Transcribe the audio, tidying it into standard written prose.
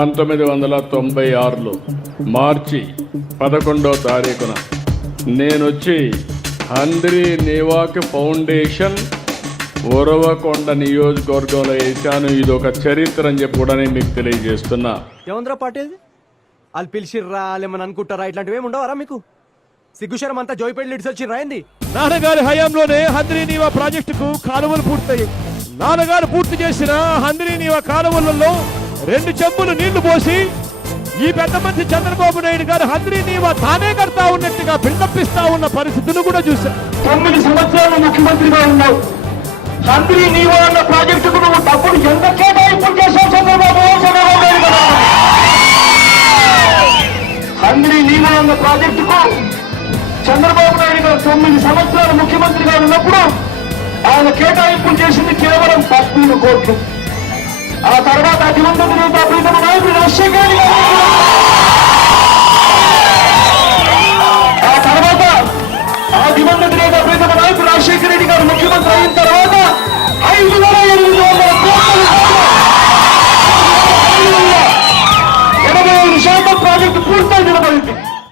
1996లో మార్చి 11వ తారీఖున నేనొచ్చి హంద్రీ నీవాక్ ఫౌండేషన్ ఉరవకొండ నియోజకవర్గంలో వేశాను. ఇది ఒక చరిత్ర అని చెప్పి కూడా నేను మీకు తెలియజేస్తున్నా. ఏమంద్రా పాటేది వాళ్ళు పిలిచిర్రా వాళ్ళేమని అనుకుంటారా? ఇట్లాంటివి ఏమి ఉండవరా మీకు? సిగ్గుశరం అంతా జోయిపేట లిడ్స్ వచ్చి రాయింది. నాన్నగారి హయాంలోనే హంద్రీ నీవా ప్రాజెక్టుకు కాలువలు పూర్తయి నాన్నగారు పూర్తి చేసిన హంద్రీ నీవా కాలువలలో 2 చెంబులు నీళ్లు పోసి ఈ పెద్ద మంది చంద్రబాబు నాయుడు గారు హంద్రీ నీవా తానే కడతా ఉన్నట్టుగా బిల్డప్పిస్తా ఉన్న పరిస్థితులు కూడా చూశారు. 9 సంవత్సరాలు ముఖ్యమంత్రిగా ఉన్నావు. హంద్రీ నీవా అన్న ప్రాజెక్టుకు నువ్వు డబ్బులు ఎంత కేటాయింపు చేశావు చంద్రబాబు నాయుడు గారు? హంద్రీ నీవా అన్న ప్రాజెక్టుకు చంద్రబాబు నాయుడు గారు 9 సంవత్సరాలు ముఖ్యమంత్రిగా ఉన్నప్పుడు ఆయన కేటాయింపులు చేసింది కేవలం 13 కోట్లు. ఆ తర్వాత దివంగత నేత ప్రీతమ నాయకుడు రాజశేఖర రెడ్డి గారు, ఆ తర్వాత దివంగత నేత ప్రీతమ నాయకుడు రాజశేఖర రెడ్డి గారు ముఖ్యమంత్రి అయిన తర్వాత 5,800 శాతం ప్రాజెక్టు పూర్తయి నిలబడింది.